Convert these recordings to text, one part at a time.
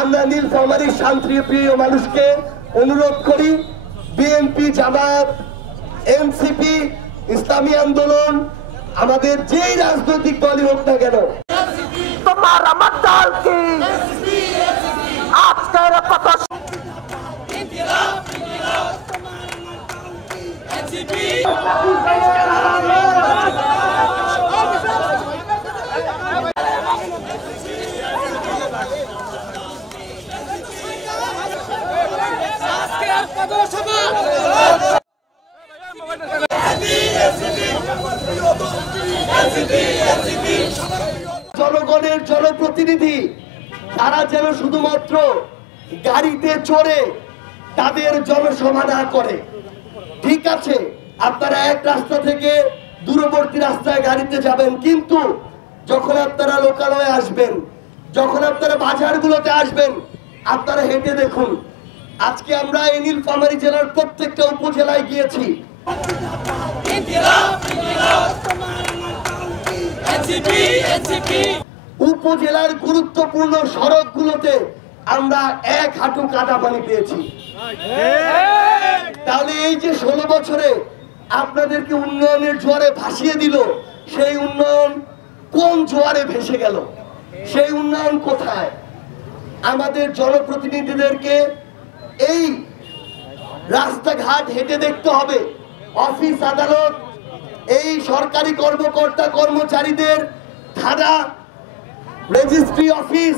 আমরা নীলফামারীর শান্তিপ্রিয় মানুষকে অনুরোধ করি, বিএনপি, জামাত, এনসিপি, ইসলামী আন্দোলন, আমাদের যেই রাজনৈতিক দলই হোক না কেন, তোমার আমার দল কি আজকের কত জনগণের জনপ্রতিনিধি তারা যেন শুধুমাত্র গাড়িতে চড়ে তাদের জনসভা না করে। ঠিক আছে, আপনারা এক রাস্তা থেকে দূরবর্তী রাস্তায় গাড়িতে যাবেন, কিন্তু যখন আপনারা লোকালয়ে আসবেন, যখন আপনারা বাজারগুলোতে আসবেন, আপনারা হেঁটে দেখুন। আজকে আমরা এই নীলফামারী জেলার প্রত্যেকটা উপজেলায় গিয়েছি। উপজেলার গুরুত্বপূর্ণ সড়কগুলোতে আমরা এক হাঁটু কাদা পানি পেয়েছি। তাহলে এই যে 16 বছরে আপনাদেরকে উন্নয়নের জোয়ারে ভাসিয়ে দিল, সেই উন্নয়ন কোন জোয়ারে ভেসে গেল? সেই উন্নয়ন কোথায়? আমাদের জনপ্রতিনিধিদেরকে এই রাস্তাঘাট হেঁটে দেখতে হবে, অফিস আদালত, এই সরকারি কর্মকর্তা কর্মচারীদের থানা, রেজিস্ট্রি অফিস,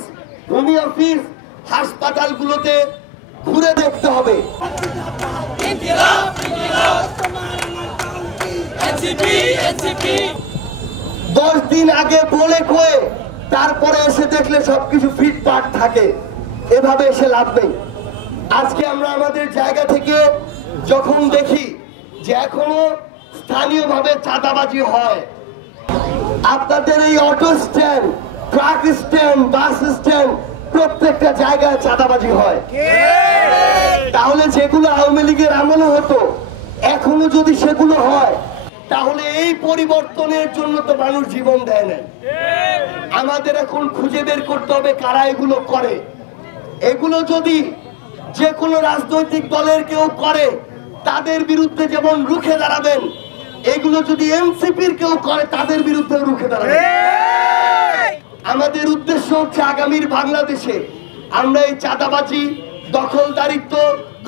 ভূমি অফিস, হাসপাতালগুলোতে ঘুরে দেখতে হবে। 10 দিন আগে বলে কয়ে তারপরে এসে দেখলে সবকিছু ফিটফাট থাকে, এভাবে এসে লাভ নেই। আজকে আমরা আমাদের জায়গা থেকে যখন দেখি যে এখনো স্থানীয়ভাবে চাঁদাবাজি হয়, আপনাদের এই auto stand, truck stand, bus stand, প্রত্যেকটা জায়গায় চাঁদাবাজি হয়, তাহলে যেগুলো আওয়ামী লীগের আমলে হতো এখনো যদি সেগুলো হয়, তাহলে এই পরিবর্তনের জন্য তো মানুষ জীবন দেয় না। আমাদের এখন খুঁজে বের করতে হবে কারা এগুলো করে। এগুলো যদি যে কোনো রাজনৈতিক দলের কেউ করে, তাদের বিরুদ্ধে যেমন রুখে দাঁড়াবেন, এগুলো যদি এনসিপির কেউ করে তাদের বিরুদ্ধে রুখে দাঁড়াবেন। আমাদের উদ্দেশ্য হচ্ছে আগামীর বাংলাদেশে আমরা এই চাঁদাবাজি, দখলদারিত্ব,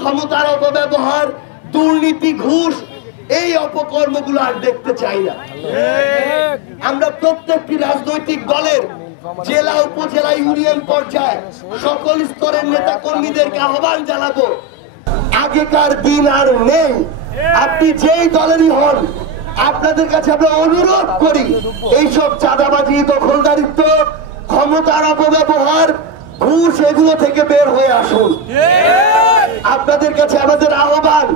ক্ষমতার অপব্যবহার, দুর্নীতি, ঘুষ, এই অপকর্মগুলো আর দেখতে চাই না। আমরা প্রত্যেকটি রাজনৈতিক দলের জেলা, উপজেলা, ইউনিয়ন পর্যায়ে সকল স্তরের নেতা কর্মীদেরকে আহ্বান জানাবো, আগেকার দিন আর নেই। আপনি যেই দলেরই হন, আপনাদের কাছে আমরা অনুরোধ করি, এইসব চাঁদাবাজি, দখলদারিত্ব, ক্ষমতার অপব্যবহার, ঘুষ, এগুলো থেকে বের হয়ে আসুন। আপনাদের কাছে আমাদের আহ্বান,